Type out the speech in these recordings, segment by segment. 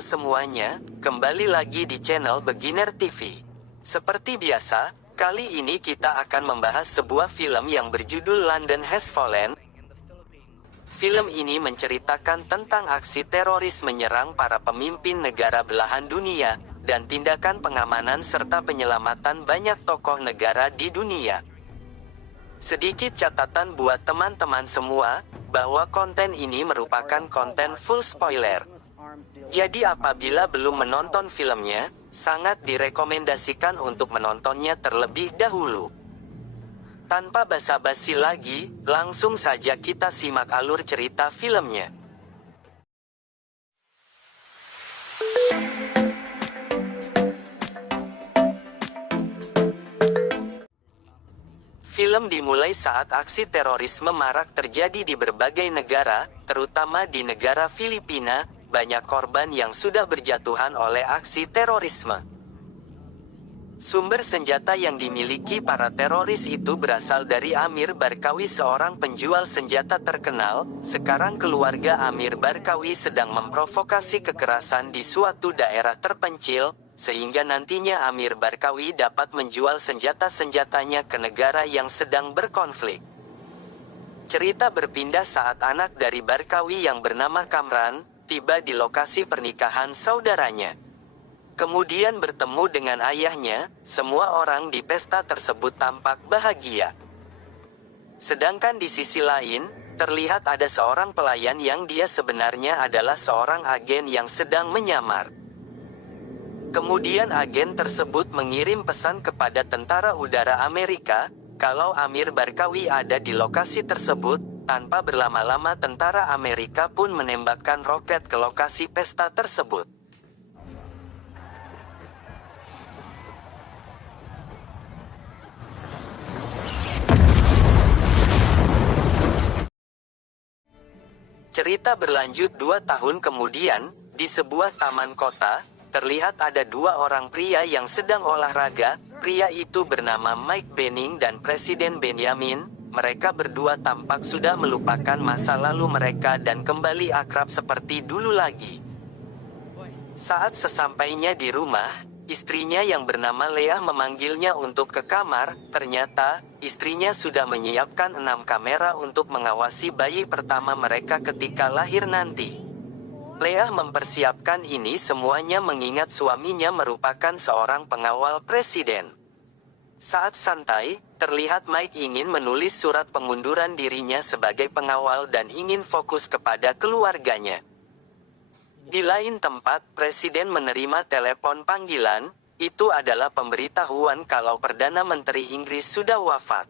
Halo semuanya, kembali lagi di channel Beginner TV. Seperti biasa, kali ini kita akan membahas sebuah film yang berjudul London Has Fallen. Film ini menceritakan tentang aksi teroris menyerang para pemimpin negara belahan dunia, dan tindakan pengamanan serta penyelamatan banyak tokoh negara di dunia. Sedikit catatan buat teman-teman semua, bahwa konten ini merupakan konten full spoiler. Jadi apabila belum menonton filmnya, sangat direkomendasikan untuk menontonnya terlebih dahulu. Tanpa basa-basi lagi, langsung saja kita simak alur cerita filmnya. Film dimulai saat aksi terorisme marak terjadi di berbagai negara, terutama di negara Filipina. Banyak korban yang sudah berjatuhan oleh aksi terorisme. Sumber senjata yang dimiliki para teroris itu berasal dari Amir Barkawi, seorang penjual senjata terkenal. Sekarang keluarga Amir Barkawi sedang memprovokasi kekerasan di suatu daerah terpencil, sehingga nantinya Amir Barkawi dapat menjual senjata-senjatanya ke negara yang sedang berkonflik. Cerita berpindah saat anak dari Barkawi yang bernama Kamran tiba di lokasi pernikahan saudaranya. Kemudian bertemu dengan ayahnya. Semua orang di pesta tersebut tampak bahagia. Sedangkan di sisi lain, terlihat ada seorang pelayan yang dia sebenarnya adalah seorang agen yang sedang menyamar. Kemudian agen tersebut mengirim pesan kepada tentara udara Amerika, kalau Amir Barkawi ada di lokasi tersebut. Tanpa berlama-lama tentara Amerika pun menembakkan roket ke lokasi pesta tersebut. Cerita berlanjut 2 tahun kemudian, di sebuah taman kota, terlihat ada 2 orang pria yang sedang olahraga. Pria itu bernama Mike Benning dan Presiden Benjamin. Mereka berdua tampak sudah melupakan masa lalu mereka dan kembali akrab seperti dulu lagi. Saat sesampainya di rumah, istrinya yang bernama Leah memanggilnya untuk ke kamar. Ternyata, istrinya sudah menyiapkan 6 kamera untuk mengawasi bayi pertama mereka ketika lahir nanti. Leah mempersiapkan ini semuanya mengingat suaminya merupakan seorang pengawal presiden. Saat santai, terlihat Mike ingin menulis surat pengunduran dirinya sebagai pengawal dan ingin fokus kepada keluarganya. Di lain tempat, Presiden menerima telepon panggilan. Itu adalah pemberitahuan kalau Perdana Menteri Inggris sudah wafat.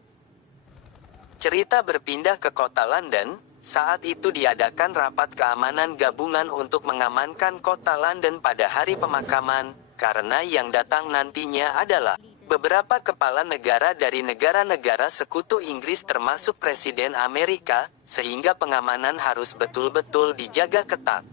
Cerita berpindah ke kota London. Saat itu diadakan rapat keamanan gabungan untuk mengamankan kota London pada hari pemakaman, karena yang datang nantinya adalah beberapa kepala negara dari negara-negara sekutu Inggris termasuk Presiden Amerika, sehingga pengamanan harus betul-betul dijaga ketat.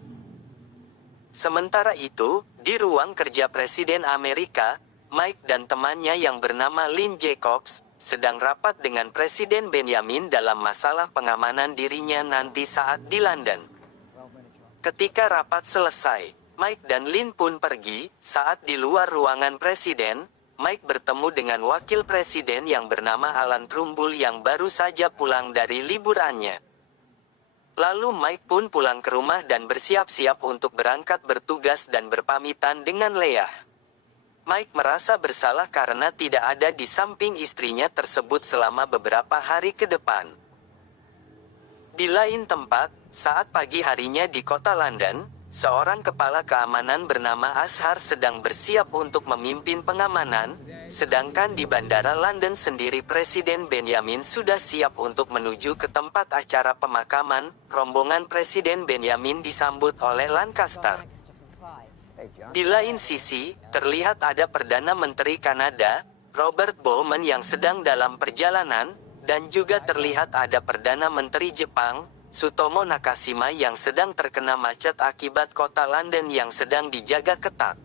Sementara itu, di ruang kerja Presiden Amerika, Mike dan temannya yang bernama Lynn Jacobs, sedang rapat dengan Presiden Benjamin dalam masalah pengamanan dirinya nanti saat di London. Ketika rapat selesai, Mike dan Lynn pun pergi. Saat di luar ruangan Presiden, Mike bertemu dengan wakil presiden yang bernama Alan Trumbull yang baru saja pulang dari liburannya. Lalu Mike pun pulang ke rumah dan bersiap-siap untuk berangkat bertugas dan berpamitan dengan Leah. Mike merasa bersalah karena tidak ada di samping istrinya tersebut selama beberapa hari ke depan. Di lain tempat, saat pagi harinya di kota London, seorang kepala keamanan bernama Ashar sedang bersiap untuk memimpin pengamanan, sedangkan di bandara London sendiri Presiden Benjamin sudah siap untuk menuju ke tempat acara pemakaman. Rombongan Presiden Benjamin disambut oleh Lancaster. Di lain sisi, terlihat ada Perdana Menteri Kanada, Robert Bowman yang sedang dalam perjalanan, dan juga terlihat ada Perdana Menteri Jepang, Sutomo Nakashima yang sedang terkena macet akibat kota London yang sedang dijaga ketat.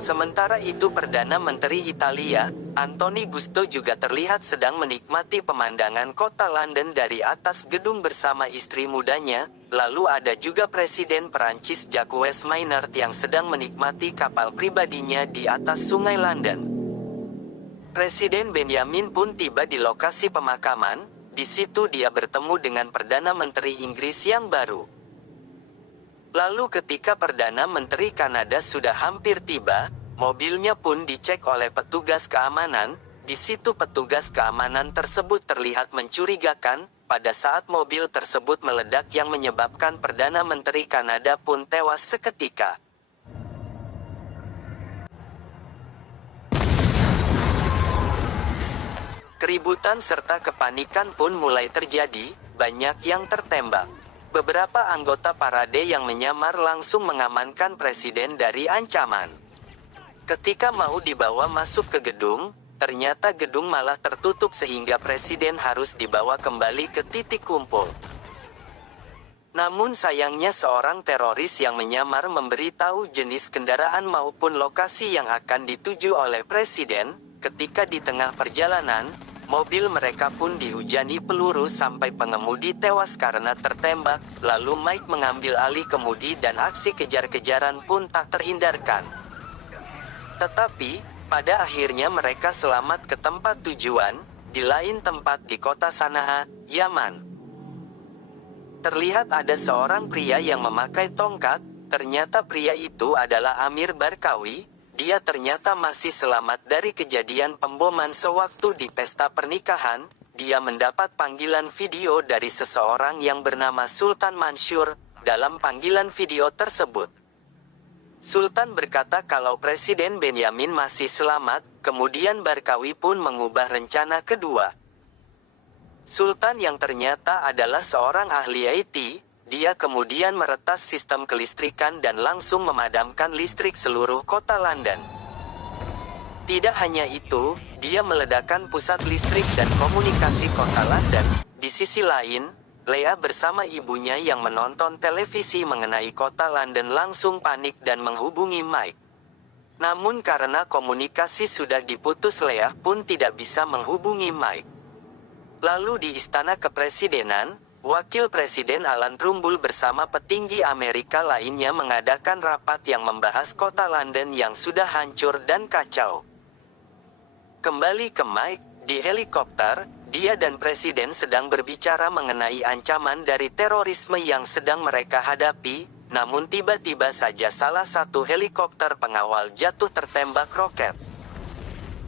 Sementara itu Perdana Menteri Italia, Anthony Gusto juga terlihat sedang menikmati pemandangan kota London dari atas gedung bersama istri mudanya. Lalu ada juga Presiden Perancis Jacques Maynard yang sedang menikmati kapal pribadinya di atas sungai London. Presiden Benjamin pun tiba di lokasi pemakaman. Di situ dia bertemu dengan Perdana Menteri Inggris yang baru. Lalu ketika Perdana Menteri Kanada sudah hampir tiba, mobilnya pun dicek oleh petugas keamanan. Di situ petugas keamanan tersebut terlihat mencurigakan. Pada saat mobil tersebut meledak yang menyebabkan Perdana Menteri Kanada pun tewas seketika. Keributan serta kepanikan pun mulai terjadi, banyak yang tertembak. Beberapa anggota parade yang menyamar langsung mengamankan presiden dari ancaman. Ketika mau dibawa masuk ke gedung, ternyata gedung malah tertutup sehingga presiden harus dibawa kembali ke titik kumpul. Namun sayangnya seorang teroris yang menyamar memberitahu jenis kendaraan maupun lokasi yang akan dituju oleh presiden. Ketika di tengah perjalanan, mobil mereka pun dihujani peluru sampai pengemudi tewas karena tertembak. Lalu Mike mengambil alih kemudi dan aksi kejar-kejaran pun tak terhindarkan. Tetapi, pada akhirnya mereka selamat ke tempat tujuan, di lain tempat di kota Sanaa, Yaman. Terlihat ada seorang pria yang memakai tongkat. Ternyata pria itu adalah Amir Barkawi. Dia ternyata masih selamat dari kejadian pemboman sewaktu di pesta pernikahan. Dia mendapat panggilan video dari seseorang yang bernama Sultan Mansur. Dalam panggilan video tersebut, Sultan berkata kalau Presiden Benjamin masih selamat. Kemudian Barkawi pun mengubah rencana kedua. Sultan yang ternyata adalah seorang ahli IT. Dia kemudian meretas sistem kelistrikan dan langsung memadamkan listrik seluruh kota London. Tidak hanya itu, dia meledakkan pusat listrik dan komunikasi kota London. Di sisi lain, Leah bersama ibunya yang menonton televisi mengenai kota London langsung panik dan menghubungi Mike. Namun karena komunikasi sudah diputus, Leah pun tidak bisa menghubungi Mike. Lalu di Istana Kepresidenan, Wakil Presiden Alan Trumbull bersama petinggi Amerika lainnya mengadakan rapat yang membahas kota London yang sudah hancur dan kacau. Kembali ke Mike, di helikopter, dia dan Presiden sedang berbicara mengenai ancaman dari terorisme yang sedang mereka hadapi, namun tiba-tiba saja salah satu helikopter pengawal jatuh tertembak roket.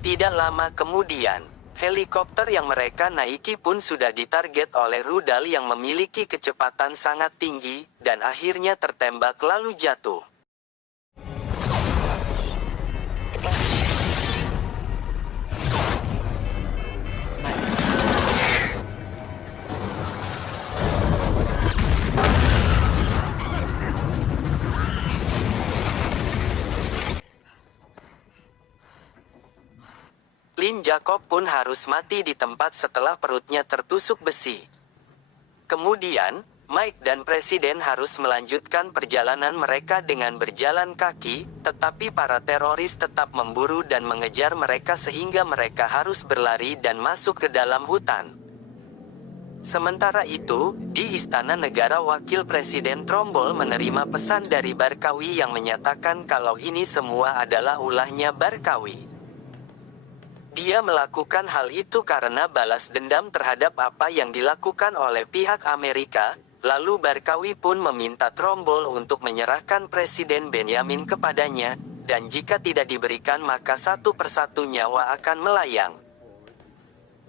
Tidak lama kemudian, helikopter yang mereka naiki pun sudah ditarget oleh rudal yang memiliki kecepatan sangat tinggi, dan akhirnya tertembak lalu jatuh. Lynn Jacob pun harus mati di tempat setelah perutnya tertusuk besi. Kemudian, Mike dan Presiden harus melanjutkan perjalanan mereka dengan berjalan kaki, tetapi para teroris tetap memburu dan mengejar mereka sehingga mereka harus berlari dan masuk ke dalam hutan. Sementara itu, di Istana Negara Wakil Presiden Trumbull menerima pesan dari Barkawi yang menyatakan kalau ini semua adalah ulahnya Barkawi. Dia melakukan hal itu karena balas dendam terhadap apa yang dilakukan oleh pihak Amerika. Lalu Barkawi pun meminta Trumbull untuk menyerahkan Presiden Benjamin kepadanya, dan jika tidak diberikan maka satu persatu nyawa akan melayang.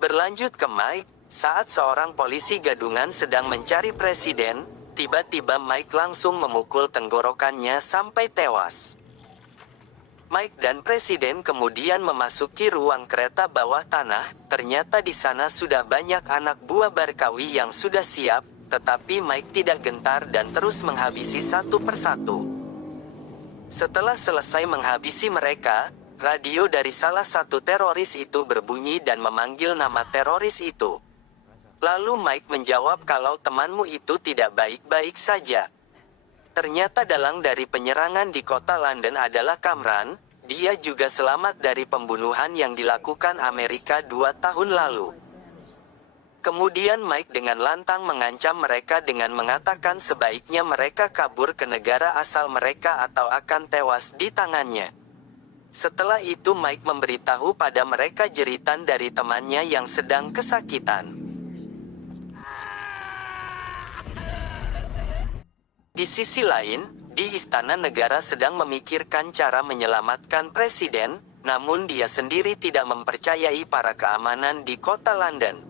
Berlanjut ke Mike, saat seorang polisi gadungan sedang mencari Presiden, tiba-tiba Mike langsung memukul tenggorokannya sampai tewas. Mike dan Presiden kemudian memasuki ruang kereta bawah tanah. Ternyata di sana sudah banyak anak buah Barkawi yang sudah siap, tetapi Mike tidak gentar dan terus menghabisi satu persatu. Setelah selesai menghabisi mereka, radio dari salah satu teroris itu berbunyi dan memanggil nama teroris itu. Lalu Mike menjawab kalau temanmu itu tidak baik-baik saja. Ternyata dalang dari penyerangan di kota London adalah Kamran. dia juga selamat dari pembunuhan yang dilakukan Amerika 2 tahun lalu. Kemudian Mike dengan lantang mengancam mereka dengan mengatakan sebaiknya mereka kabur ke negara asal mereka atau akan tewas di tangannya. Setelah itu Mike memberitahu pada mereka jeritan dari temannya yang sedang kesakitan. Di sisi lain, di Istana Negara sedang memikirkan cara menyelamatkan presiden, namun dia sendiri tidak mempercayai para keamanan di kota London.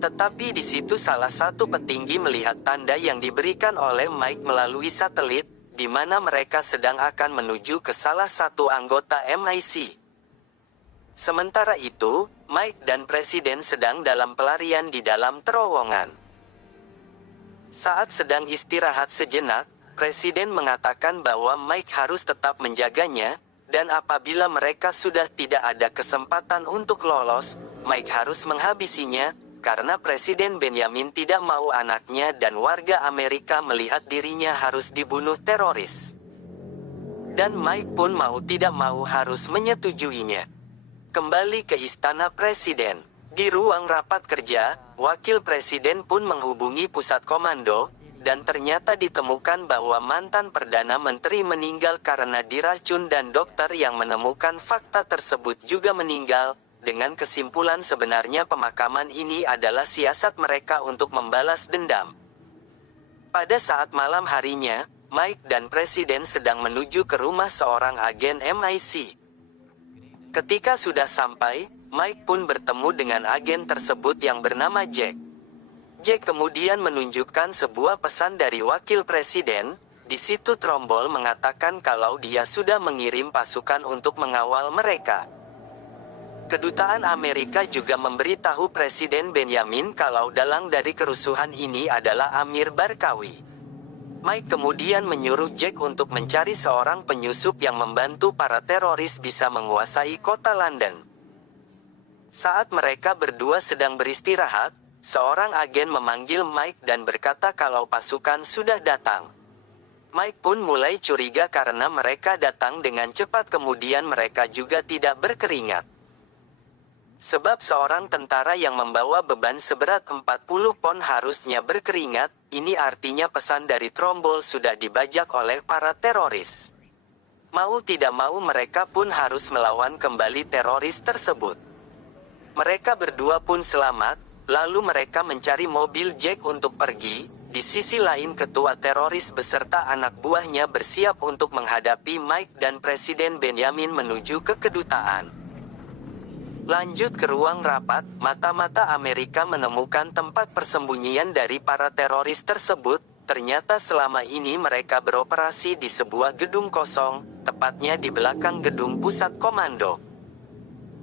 Tetapi di situ salah satu petinggi melihat tanda yang diberikan oleh Mike melalui satelit, di mana mereka sedang akan menuju ke salah satu anggota MI6. Sementara itu, Mike dan Presiden sedang dalam pelarian di dalam terowongan. Saat sedang istirahat sejenak, Presiden mengatakan bahwa Mike harus tetap menjaganya, dan apabila mereka sudah tidak ada kesempatan untuk lolos, Mike harus menghabisinya, karena Presiden Benjamin tidak mau anaknya dan warga Amerika melihat dirinya harus dibunuh teroris. Dan Mike pun mau tidak mau harus menyetujuinya. Kembali ke Istana Presiden. Di ruang rapat kerja, Wakil Presiden pun menghubungi pusat komando, dan ternyata ditemukan bahwa mantan Perdana Menteri meninggal karena diracun dan dokter yang menemukan fakta tersebut juga meninggal. Dengan kesimpulan sebenarnya pemakaman ini adalah siasat mereka untuk membalas dendam. Pada saat malam harinya, Mike dan Presiden sedang menuju ke rumah seorang agen MI6. Ketika sudah sampai, Mike pun bertemu dengan agen tersebut yang bernama Jack. Jack kemudian menunjukkan sebuah pesan dari Wakil Presiden. Di situ Trombol mengatakan kalau dia sudah mengirim pasukan untuk mengawal mereka. Kedutaan Amerika juga memberitahu Presiden Benjamin kalau dalang dari kerusuhan ini adalah Amir Barkawi. Mike kemudian menyuruh Jack untuk mencari seorang penyusup yang membantu para teroris bisa menguasai kota London. Saat mereka berdua sedang beristirahat, seorang agen memanggil Mike dan berkata kalau pasukan sudah datang. Mike pun mulai curiga karena mereka datang dengan cepat kemudian mereka juga tidak berkeringat. Sebab seorang tentara yang membawa beban seberat 40 pon harusnya berkeringat, ini artinya pesan dari Trombol sudah dibajak oleh para teroris. Mau tidak mau mereka pun harus melawan kembali teroris tersebut. Mereka berdua pun selamat, lalu mereka mencari mobil Jack untuk pergi. Di sisi lain ketua teroris beserta anak buahnya bersiap untuk menghadapi Mike dan Presiden Benjamin menuju ke kedutaan. Lanjut ke ruang rapat, mata-mata Amerika menemukan tempat persembunyian dari para teroris tersebut. Ternyata selama ini mereka beroperasi di sebuah gedung kosong, tepatnya di belakang gedung pusat komando.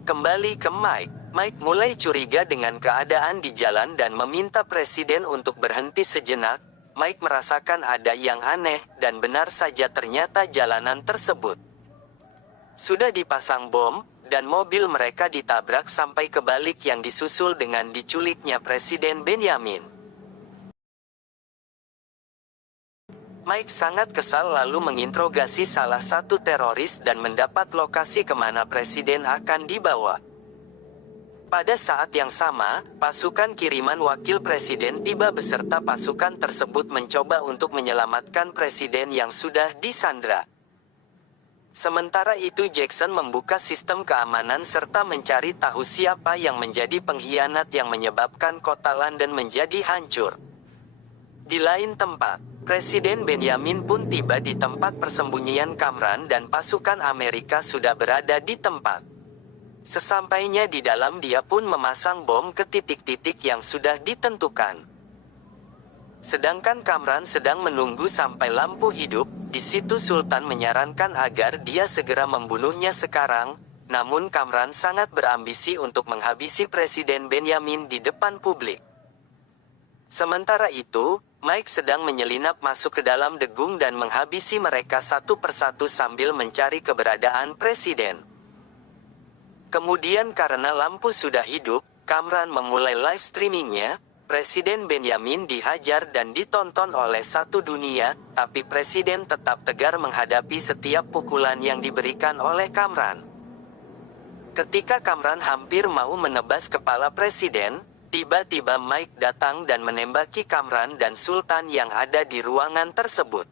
Kembali ke Mike. Mike mulai curiga dengan keadaan di jalan dan meminta Presiden untuk berhenti sejenak. Mike merasakan ada yang aneh, dan benar saja ternyata jalanan tersebut sudah dipasang bom, dan mobil mereka ditabrak sampai kebalik yang disusul dengan diculiknya Presiden Benjamin. Mike sangat kesal lalu menginterogasi salah satu teroris dan mendapat lokasi kemana Presiden akan dibawa. Pada saat yang sama, pasukan kiriman Wakil Presiden tiba beserta pasukan tersebut mencoba untuk menyelamatkan Presiden yang sudah disandra. Sementara itu Jackson membuka sistem keamanan serta mencari tahu siapa yang menjadi pengkhianat yang menyebabkan kota London menjadi hancur. Di lain tempat, Presiden Benjamin pun tiba di tempat persembunyian Kamran dan pasukan Amerika sudah berada di tempat. Sesampainya di dalam dia pun memasang bom ke titik-titik yang sudah ditentukan. Sedangkan Kamran sedang menunggu sampai lampu hidup. Di situ Sultan menyarankan agar dia segera membunuhnya sekarang, namun Kamran sangat berambisi untuk menghabisi Presiden Benjamin di depan publik. Sementara itu, Mike sedang menyelinap masuk ke dalam degung dan menghabisi mereka satu persatu sambil mencari keberadaan Presiden. Kemudian karena lampu sudah hidup, Kamran memulai live streamingnya. Presiden Benyamin dihajar dan ditonton oleh satu dunia, tapi Presiden tetap tegar menghadapi setiap pukulan yang diberikan oleh Kamran. Ketika Kamran hampir mau menebas kepala Presiden, tiba-tiba Mike datang dan menembaki Kamran dan Sultan yang ada di ruangan tersebut.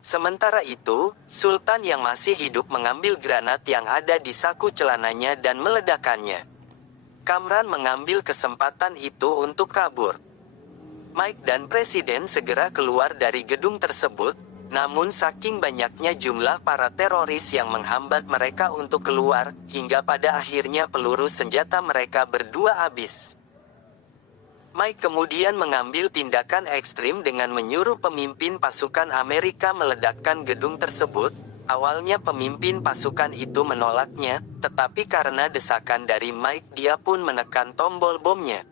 Sementara itu, Sultan yang masih hidup mengambil granat yang ada di saku celananya dan meledakannya. Kamran mengambil kesempatan itu untuk kabur. Mike dan Presiden segera keluar dari gedung tersebut, namun saking banyaknya jumlah para teroris yang menghambat mereka untuk keluar, hingga pada akhirnya peluru senjata mereka berdua habis. Mike kemudian mengambil tindakan ekstrim dengan menyuruh pemimpin pasukan Amerika meledakkan gedung tersebut. Awalnya pemimpin pasukan itu menolaknya, tetapi karena desakan dari Mike dia pun menekan tombol bomnya.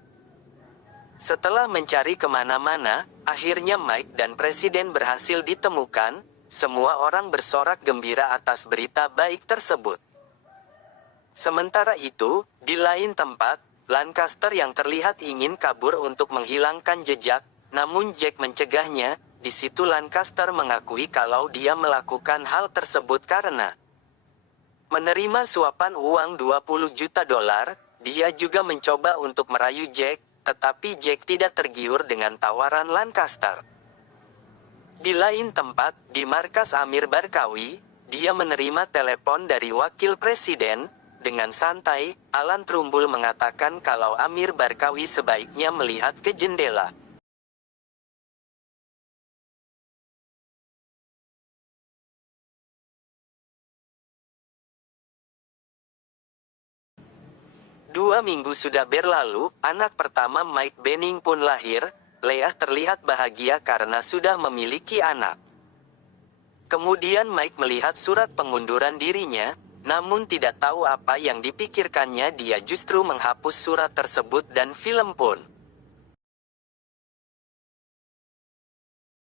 Setelah mencari kemana-mana, akhirnya Mike dan Presiden berhasil ditemukan. Semua orang bersorak gembira atas berita baik tersebut. Sementara itu, di lain tempat, Lancaster yang terlihat ingin kabur untuk menghilangkan jejak, namun Jack mencegahnya. Di situ Lancaster mengakui kalau dia melakukan hal tersebut karena menerima suapan uang 20 juta dolar. Dia juga mencoba untuk merayu Jack, tetapi Jack tidak tergiur dengan tawaran Lancaster. Di lain tempat, di markas Amir Barkawi, dia menerima telepon dari wakil presiden. Dengan santai, Alan Trumbull mengatakan kalau Amir Barkawi sebaiknya melihat ke jendela. Dua minggu sudah berlalu, anak pertama Mike Benning pun lahir. Leah terlihat bahagia karena sudah memiliki anak. Kemudian Mike melihat surat pengunduran dirinya, namun tidak tahu apa yang dipikirkannya, dia justru menghapus surat tersebut dan film pun